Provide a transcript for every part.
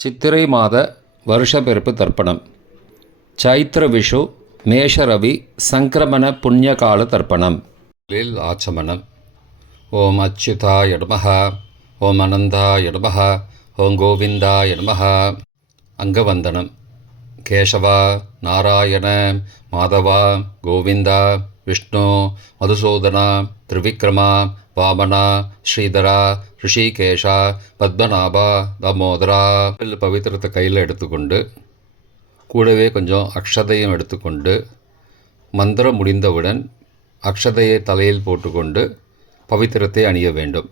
சித்திரை மாத வருஷப்பெருப்பு தர்ப்பணம். சைத்திர விஷு மேஷரவி சங்கிரமண புண்ணியகால தர்ப்பணம். லில் ஆச்சமனம் ஓம் அச்சுதா நமः ஓம் அனந்தா நமः ஓம் கோவிந்தா நமः அங்கவந்தனம். கேசவா நாராயண மாதவா கோவிந்தா விஷ்ணு மதுசூதனா திரிவிக்ரமா வாமனா ஸ்ரீதரா ரிஷிகேஷா பத்மநாபா தாமோதரா பவித்திரத்தை கையில் எடுத்துக்கொண்டு கூடவே கொஞ்சம் அக்ஷதையும் எடுத்துக்கொண்டு மந்திரம் முடிந்தவுடன் அக்ஷதையை தலையில் போட்டுக்கொண்டு பவித்திரத்தை அணிய வேண்டும்.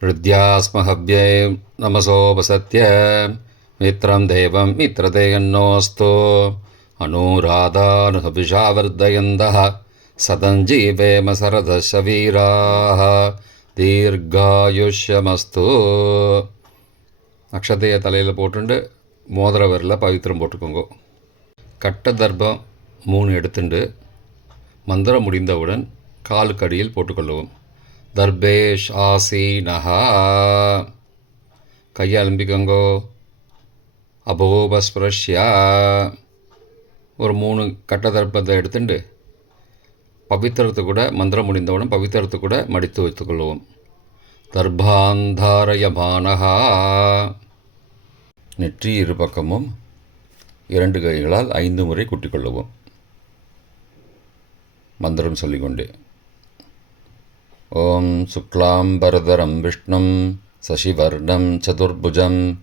ஹிருத்யாஸ்மஹவ்யை நமசோபசத்ய மித்ரம் தேவம் மித்ரதேயன்னோஸ்தோ அனுராதானுஹபிஷாவர்தயந்தः சதஞ்சீவேம சரதசவீராः தீர்காயுஷமஸ்து அக்ஷதையை தலையில் போட்டுண்டு மோதிரவரில் பவித்திரம் போட்டுக்கோங்க. கட்ட தர்ப்பம் மூணு எடுத்துண்டு மந்திரம் முடிந்தவுடன் காலுக்கடியில் போட்டுக்கொள்ளவும். தர்பேஷ் ஆசீனஹா. கையை அலம்பிக்கோங்கோ. அபோபஸ்பிரஷ்யா. ஒரு மூணு கட்ட தர்ப்பத்தை எடுத்துட்டு பவித்திரத்தை கூட மந்திரம் முடிந்தவுடன் பவித்திரத்தை கூட மடித்து வைத்துக்கொள்வோம். தர்பாந்தாரயமானஹா. நெற்றி இரு பக்கமும் இரண்டு கைகளால் ஐந்து முறை குட்டிக்கொள்ளவும். மந்திரம் சொல்லிக்கொண்டே. ஓம் சுக்லாம்பரதரம் விஷ்ணும் சசிவர்ணம் சதுர்புஜம்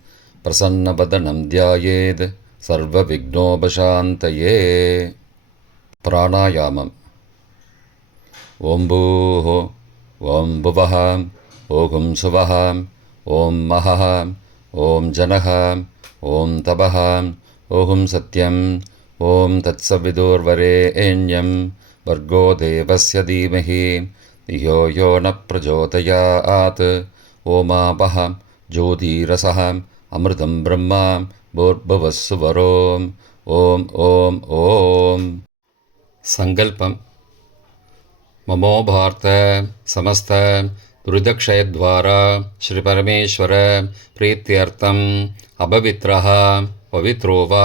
பிரசன்னபதனம் தியாயேத் சர்வ விக்னோபசாந்தயே. பிராணாயாமம். ॐ भूः ॐ भुवः ॐ जनहाँ ॐ महः ॐ जनः ॐ तपः ॐ सत्यम् ॐ तत्सविदुर्वरे एण्यं वर्गोदेवस्य धीमहि यो यो न प्रचोदयात् ओमापः ज्योतिरसः अमृतं ब्रह्मां भोर्भुवस्सुवरोम् ॐ सङ्कल्पम्। ಮಮೋಭಾರ್ತ ಸಮಸ್ತ ರುದಕ್ಷಯದ್ವಾರ ಶ್ರೀಪರಮೇಶ್ವರ ಪ್ರೀತ್ಯರ್ಥಂ ಅಪವಿತ್ರ ಪವಿತ್ರೋ ವಾ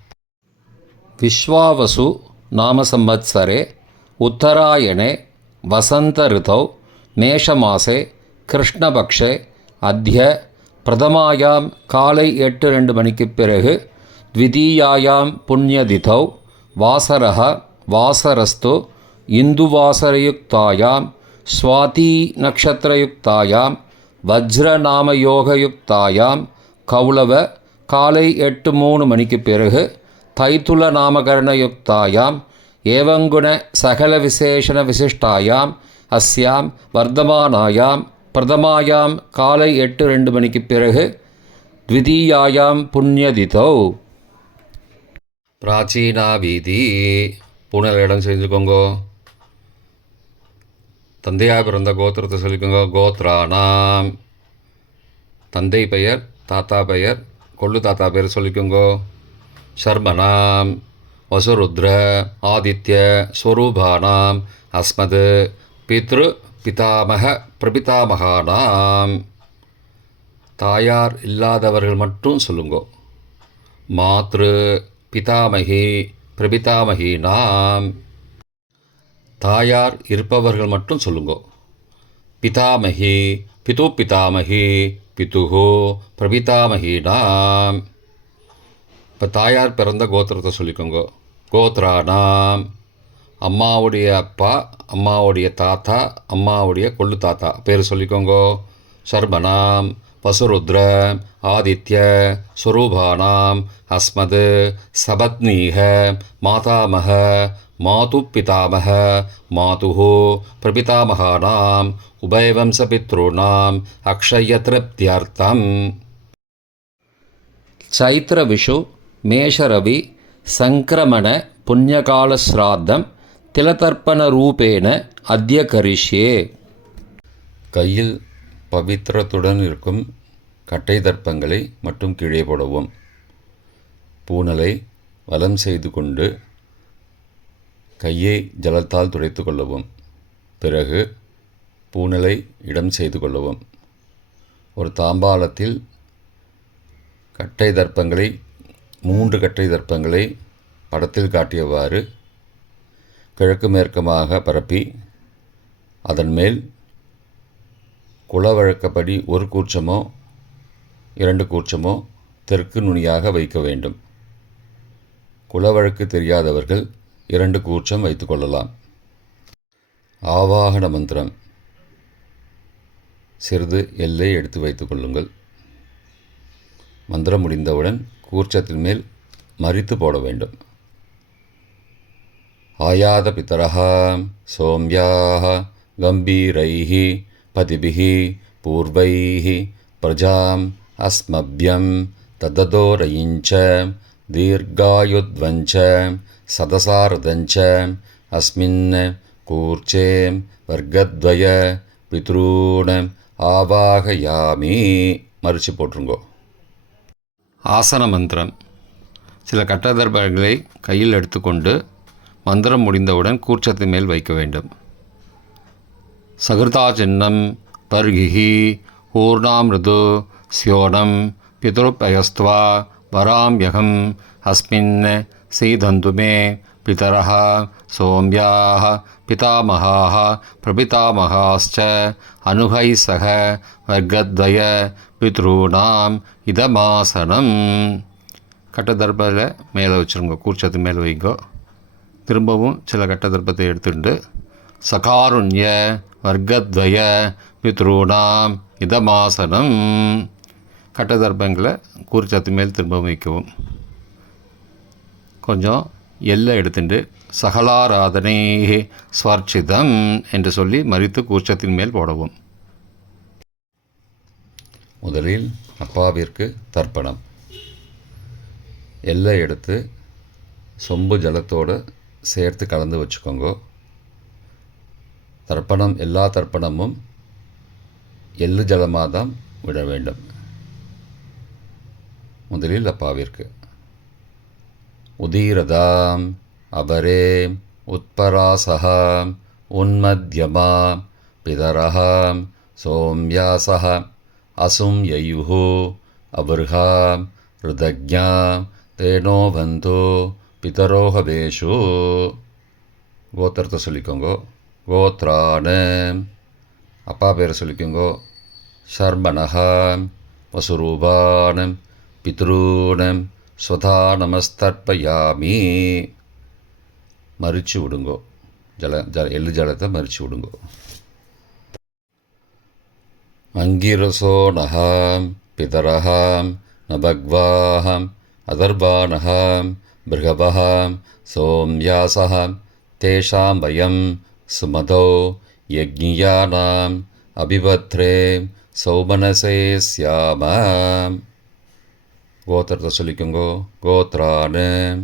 विश्वावसु नामसंवत्सरे उत्तरायणे वसन्तऋतौ மேஷமாசே கிருஷ்ணபக்ஷே அத்திய பிரதமாயாம் காலை எட்டு ரெண்டு மணிக்கு பிறகு த்விதீயாயாம் புண்ணியதிதௌ வாசரः வாசரஸ்து இந்துவாசரயுக்தாயாம் ஸ்வாதி நக்ஷத்திரயுக்தாயாம் வஜ்ரநாமயோகயுக்தாயாம் கௌளவ காலை எட்டு மூணு மணிக்கு பிறகு தைத்துல நாமகரணயுக்தாயாம் ஏவங்குண சகல விசேஷண விசிஷ்டாயாம் அஸ்யாம் வர்த்தமானாயாம் பிரதமாயாம் காலை எட்டு ரெண்டு மணிக்கு பிறகு த்விதீயாயாம் புண்ணியதிதௌ. பிராச்சீனா வீதி பூனல் இடம் செஞ்சுக்கோங்கோ தந்தையாக பிறந்த கோத்திரத்தை சொல்லிக்கோங்க. கோத்ரானாம். தந்தை பெயர் தாத்தா பெயர் கொள்ளு தாத்தா பேர் சொல்லிக்கோங்கோ. சர்மணாம் வசுருத்ர ஆதித்ய ஸ்வரூபானாம் அஸ்மது பித்ரு பிதாமக பிரபிதாமகானாம். தாயார் இல்லாதவர்கள் மட்டும் சொல்லுங்கோ. மாத்ரு பிதாமகி பிரபிதாமகி நாம் தாயார் இருப்பவர்கள் மட்டும் சொல்லுங்கோ. பிதாமகி பிது பிதாமகி பிதுகோ பிரபிதாமகி நாம் இப்போ தாயார் பிறந்த கோத்திரத்தை சொல்லிக்கோங்க. கோத்ரானாம் அம்மாவுடைய அப்பா அம்மாவுடைய தாத்தா அம்மாவுடைய கொள்ளு தாத்தா. பேர் சொல்லிக்கோங்கோ. சர்மனாம் வசுருத்ர ஆதித்ய ஸ்வரூபானாம் அஸ்மது சபத்னீக மாதாமக மாது பிதாமக மாது பிரபிதாமகானாம் உபயவம்சபித்ருணாம் அக்ஷய திருப்தியார்த்தம். சைத்திர விஷு மேஷரவி சங்கிரமண புண்ணியகால ஸ்ராத்தம் திலதர்ப்பண ரூபேன அத்திய கையில் பவித்திரத்துடன் இருக்கும் கட்டை தர்ப்பங்களை மட்டும் கீழே போடவும். பூனலை வலம் செய்து கொண்டு கையை ஜலத்தால் துடைத்து கொள்ளவும். பிறகு பூனலை இடம் செய்து கொள்ளவும். ஒரு தாம்பாலத்தில் கட்டை தர்ப்பங்களை மூன்று கட்டை தர்ப்பங்களை படத்தில் காட்டியவாறு கிழக்கு மேற்கமாக பரப்பி அதன் மேல் குலவழக்கப்படி ஒரு கூச்சமோ இரண்டு கூச்சமோ தெற்கு நுனியாக வைக்க வேண்டும். குலவழக்கு தெரியாதவர்கள் இரண்டு கூச்சம் வைத்துக்கொள்ளலாம் ஆவாகன மந்திரம். சிறிது எல்லை எடுத்து வைத்துக்கொள்ளுங்கள் மந்திரம் முடிந்தவுடன் கூர்ச்சத்தின் மேல் மறித்து போட வேண்டும். ஆயாத பித்தரः சோம்யாः கம்பீரைः பதிபிः பூர்வைः பிரஜாம் அஸ்மபியம் தததோரயிஞ்ச தீர்காயுத்வஞ்ச சதசாரதஞ்ச அஸ்மின் கூர்ச்சே வர்க்கத்வய பித்ரூண ஆவாகயாமி. மறித்து போட்டுருங்கோ ஆசன மந்திரம் சில கட்டதர்பங்களை கையில் எடுத்துக்கொண்டு மந்திரம் முடிந்தவுடன் கூர்ச்சத்து மேல் வைக்க வேண்டும். சகிருதா சின்னம் பர்கிஹி ஊர்ணாமிருது சியோனம் பிதருப்பயஸ்துவா வராம்யகம் அஸ்மின் சீதந்துமே பிதரः सोम्याः पितामहाः प्रपितामहाश्च अनुभैः सह वर्गद्वय பித்ருணாம் இதமாசனம். கட்டதர்பில் மேலே வச்சுருங்க கூர்ச்சத்து மேலே வைங்கோ. திரும்பவும் சில கட்டதர்ப்பத்தை எடுத்துட்டு சகாருண்ய வர்க்கத்வய பித்ருணாம் இதமாசனம். கட்டதர்ப்பங்களை கூர்ச்சத்து மேல் திரும்பவும் வைக்கவும். கொஞ்சம் எல்லை எடுத்துட்டு சகலாராதனை ஸ்வர்ச்சிதம் என்று சொல்லி மறித்து கூர்ச்சத்தின் மேல் போடவும். முதலில் அப்பாவிற்கு தர்ப்பணம். எல்லை எடுத்து சொம்பு ஜலத்தோடு சேர்த்து கலந்து வச்சுக்கோங்க. தர்ப்பணம் எல்லா தர்ப்பணமும் எள்ளு ஜலமாக தான் விட வேண்டும். முதலில் அப்பாவிற்கு. உதீரதாம் அபரே உத்பராசகாம் உன்மத்யமா பிதரஹாம் சோம்யாசः அசும் யயுஹு அபுர்ஹாம் ருதக்யாம் தேனோபந்து பிதரோகபேஷு கோத்திரத்தை சொல்லிக்கோங்கோ. கோத்ரான. அப்பா பேரை சொல்லிக்கோங்கோ. ஷர்மனஹா வசுரூபானம் பித்ரூனம் ஸ்வதா நமஸ்தர்ப்பயாமி மறிச்சு விடுங்கோ. ஜல ஜல எள்ளு ஜலத்தை மறித்து விடுங்கோ. அங்கிரசோ நகாம் பிதரகாம் நபக்வாஹம் அதர்பானகாம் பிருகபகாம் சோம்யாசகாம் தேஷாம் வயம் சுமதோ யஜ்ஞியானாம் அபிபத்ரே சௌமனசே சியாம கோத்திரத்தை சொல்லிக்கோங்கோ கோத்ரானு.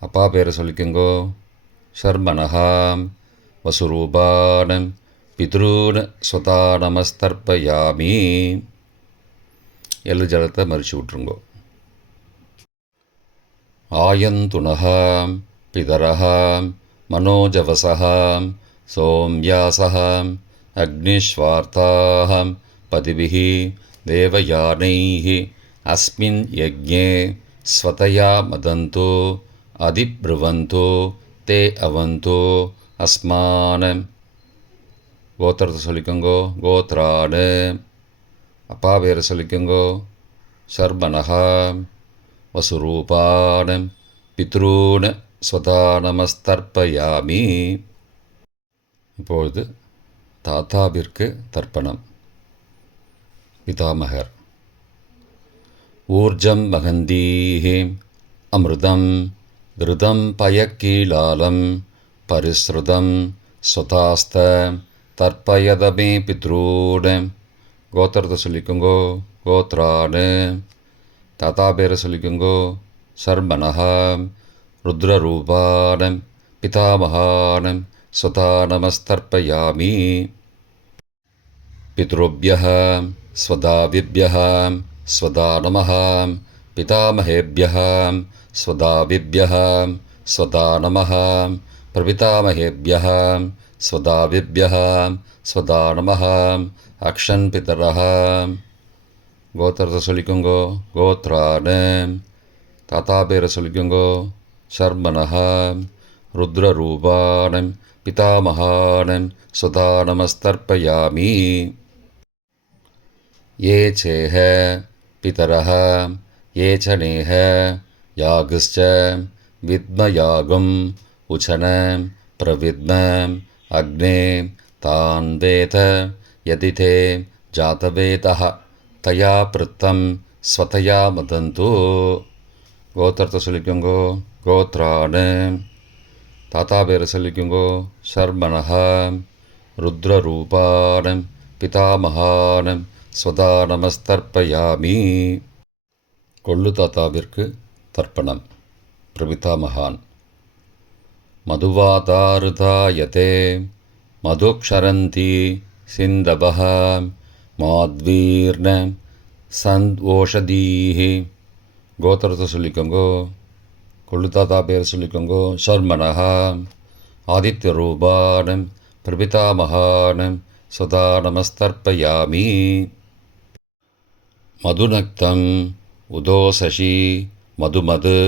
அப்பா பேரை சொல்லிக்கோங்கோ ஷர்மனகாம் வசுரூபான். పితృన్ స్వతా నమస్తర్పయామి ಎಲ್ಲ ಜಲತ ಮರಿಚು ವಿಟ್ರುಂಗೋ ಆಯಂತುನಃ ಪಿತರಃ మనోజవసః సోమ్యాసః అగ్నిశ్వార్థాః పతిభిః దేవయానైః అస్మిన్ యజ్ఞే స్వతయా మదంతో అధిబ్రువంతో తే అవంతో అస్మాన్ கோத்திரத்தை சொல்லிக்கோங்கோ கோத்ராடு அப்பா பேரை சொல்லிக்கோங்கோ சர்பனகா வசுரூபான பித்ரூன ஸ்வதா நமஸ்தர்ப்பயாமி இப்பொழுது தாத்தாவிற்கு தர்ப்பணம். பிதாமகர். ஊர்ஜம் மகந்தீஹி அமிர்தம் கிருதம் பயக்கீலாலம் பரிஸ்ருதம் ஸ்வதாஸ்த தற்பயதமே பித்ரூடு. கோத்திரத்தை சொல்லிக்கோங்கோ கோத்ராடு. தாத்தா பேரை சொல்லிக்கோங்கோ சர்மனஹா. ருத்ரரூபாடம் பிதாமகானம் ஸ்வதா நமஸ்தர்ப்பயாமி பித்ருபிய ஸ்வதாவிபிய ஸ்வதா நம பிதாமகேபிய ஸ்வதாவிபிய ஸ்வதா நம பிரபிதாமகேபிய स्वदाविभ्यः स्वदा नमः अक्षन् पितरः கோத்திரத்தை சொல்லிக்கோங்கோ கோத்ரான தாத்தா பேரை சொல்லிக்கோங்கோ சர்மனஹா ருத்ரரூபானம் पितामहान् स्वधा नमस्तर्पयामि ये चेह पितरः ये च नेह यागश्च विद्मयागम् उचन प्रविद्म अग्ने तान् वेद यदि ते जातवेदः तया पृत्तं स्वतया मदन्तु கோத்திரத்தை சொல்லிக்கோங்கோ கோத்ரான்னு தாத்தா பேரை சொல்லிக்கோங்கோ சர்மனஹா ருத்ரரூபானம் பிதாமகானம் ஸ்வதா நமஸ்தர்ப்பயாமி கொள்ளு தாத்தாவிற்கு தர்ப்பணம் பிரபிதாமகான் மதுவாதாருதாயதே மதுக்ஷரந்தி சிந்தபः மாத்வீர்ண சந்த் ஓஷதீஹி கோத்திரத்தை சொல்லிக்கோங்கோ கொள்ளுதாத்தா பேர் சொல்லிக்கோங்கோ ஷர்மனஹா ஆதித்யரூபானம் பிரபிதாமகானம் சதா நமஸ்தர்ப்பயாமி மதுநக்தம் உதோசசி மதுமது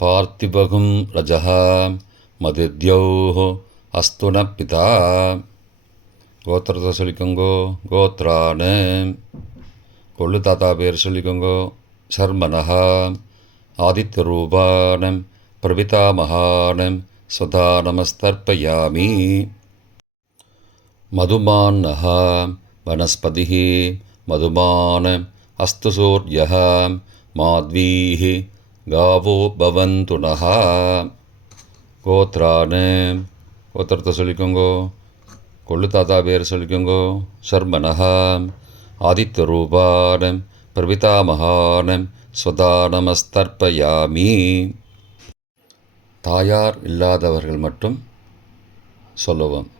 பார்த்திபகும் ரஜः மதுத்யௌः அஸ்து ந பிதா கோத்திரத்தை சொல்லிக்கோங்கோ கோத்ரான்னு கொள்ளு தாத்தா பேர் சொல்லிக்கோங்கோ சர்மனஹா ஆதித்யரூபானம் பிரபிதாமகானம் சுதா நமஸ்தர்ப்பயாமி மதுமான்னः वनस्पतिः मधुमान् अस्तु सूर्यः माध्वीः गावो भवन्तु नः கோத்ரான்னு கோத்திரத்தை சொல்லிக்கோங்கோ. கொள்ளு தாத்தா பேர் சொல்லிக்கோங்கோ. சர்மனஹா. ஆதித்யரூபானம் பிரபிதாமகானம் ஸ்வதா நமஸ்தர்ப்பயாமி தாயார் இல்லாதவர்கள் மட்டும் சொல்லுவோம்.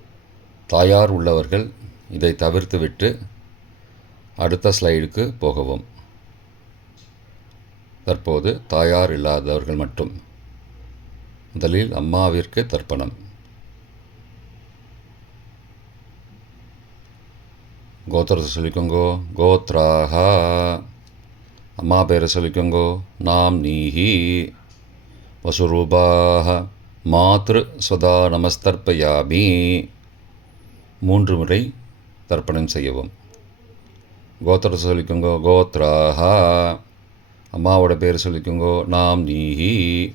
தாயார் உள்ளவர்கள் இதை தவிர்த்துவிட்டு அடுத்த ஸ்லைடுக்கு போகவும். தற்போது தாயார் இல்லாதவர்கள் மட்டும். முதலில் அம்மாவிற்கு தர்ப்பணம். கோத்திரத்தை சொல்லிக்கோங்கோ. கோத்ராகா அம்மா பேரை சொல்லிக்கோங்கோ. நாம் நீஹி. வசுரூபாக மாத்ரு சுதா நமஸ்தர்ப்பயாமி. மூன்று முறை தர்ப்பணம் செய்யவும். கோத்திரத்தை சொல்லிக்கோங்கோ. கோத்ராகா அம்மாவோட பேர் சொல்லிக்கோங்கோ. நாம் நீஹி.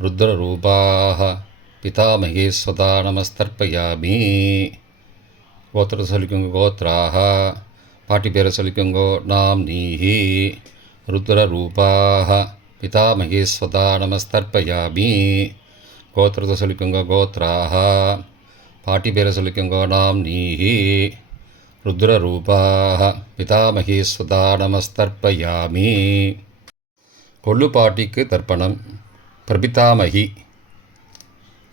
ருத்ரரூபாக பிதாமகேஸ்வதா நமஸ்தர்ப்பயாமி. கோத்திரத்தை சொல்லிக்கோங்க கோத்ராக பாட்டி பேரை சொல்லிக்கோங்கோ நாம் நீஹி. ருத்ரரூபாக பிதாமகேஸ்வதா நமஸ்தர்ப்பயாமி. கோத்திரத்தை சொல்லிக்கோங்க கோத்ராக பாட்டி பேரை சொல்லிக்கோங்கோ நாம் நீஹி. ருத்ரரூபாக பிதாமகேஸ்வதா நமஸ்தர்ப்பயாமி. கொள்ளு பாட்டிக்கு தர்ப்பணம். பிரபிதாமகி.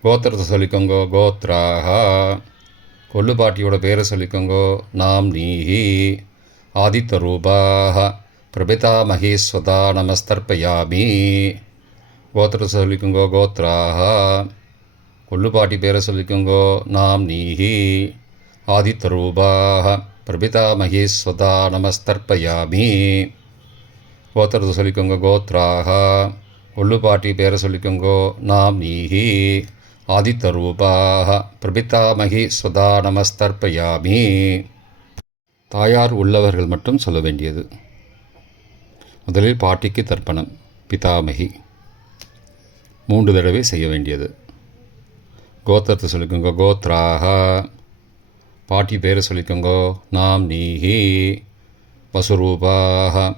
கோத்திரத்தை சொல்லிக்கோங்கோ கோத்ராஹா. கொல்லுபாட்டியோட பேரை சொல்லிக்கோங்கோ நாம் நீஹி. ஆதித்த ரூபாக பிரபிதாமகி ஸ்வதா நமஸ்தர்ப்பயாமி. கோத்திரத்தை சொல்லிக்கோங்கோ கோத்ராக கொல்லுபாட்டி பேரை சொல்லிக்கோங்கோ நாம் நீஹி. ஆதித்த ரூபாக பிரபிதாமகி ஸ்வதா நமஸ்தர்ப்பயாமி. கோத்திரத்தை சொல்லிக்கோங்க கோத்ராக கொள்ளு பாட்டி பேரை சொல்லிக்கோங்கோ நாம் நீஹி ஆதித்த ரூபாக பிரபிதாமகி நமஸ்தர்ப்பயாமி தாயார் உள்ளவர்கள் மட்டும் சொல்ல வேண்டியது. முதலில் பாட்டிக்கு தர்ப்பணம் பிதாமகி. மூன்று தடவை செய்ய வேண்டியது. கோத்திரத்தை சொல்லிக்கோங்க கோத்ராக பாட்டி பேரை சொல்லிக்கோங்கோ நாம் நீஹி. வசுரூபாக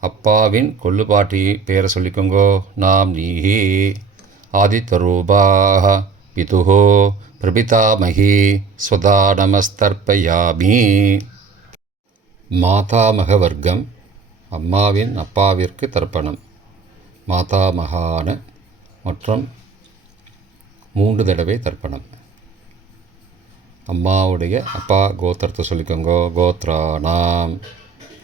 அப்பாவின் கொள்ளுப்பாட்டி பேரை சொல்லிக்கோங்கோ. நாம் நீஹி ஆதித்தரூபா பிதுகோ பிதுஹோ. பிரபிதாமகி. ஸ்வதா நமஸ்தர்ப்பயாமி மாதாமக வர்க்கம் அம்மாவின் அப்பாவிற்கு தர்ப்பணம். மாதாமகான மற்றும் மூன்று தடவை தர்ப்பணம். அம்மாவுடைய அப்பா கோத்திரத்தை சொல்லிக்கோங்கோ. கோத்ரானாம்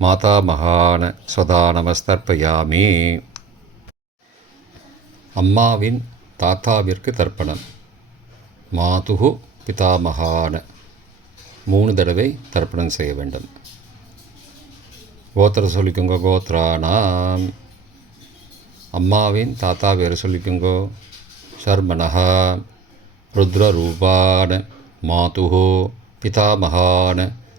மாதாமகான சதா நமஸ்தர்ப்பயாமே. அம்மாவின் தாத்தாவிற்கு தர்ப்பணம். மாதுகு பிதாமகான மூணு தடவை தர்ப்பணம் செய்ய வேண்டும். கோத்திர சொல்லிக்குங்கோ கோத்ரானாம் அம்மாவின் தாத்தா பேர் சொல்லிக்கோங்கோ ஷர்மனஹா ருத்ரரூபான மாதுகோ பிதாமகான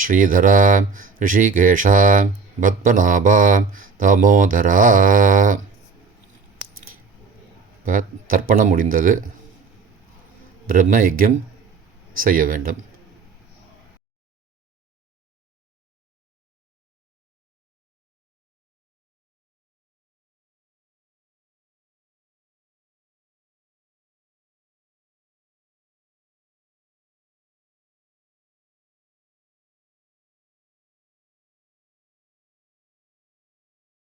ஸ்ரீதரா ரிஷிகேஷா பத்மநாபா தாமோதரா. இப்போ தர்ப்பணம் முடிந்தது. பிரம்ம யஜ்யம் செய்ய வேண்டும்.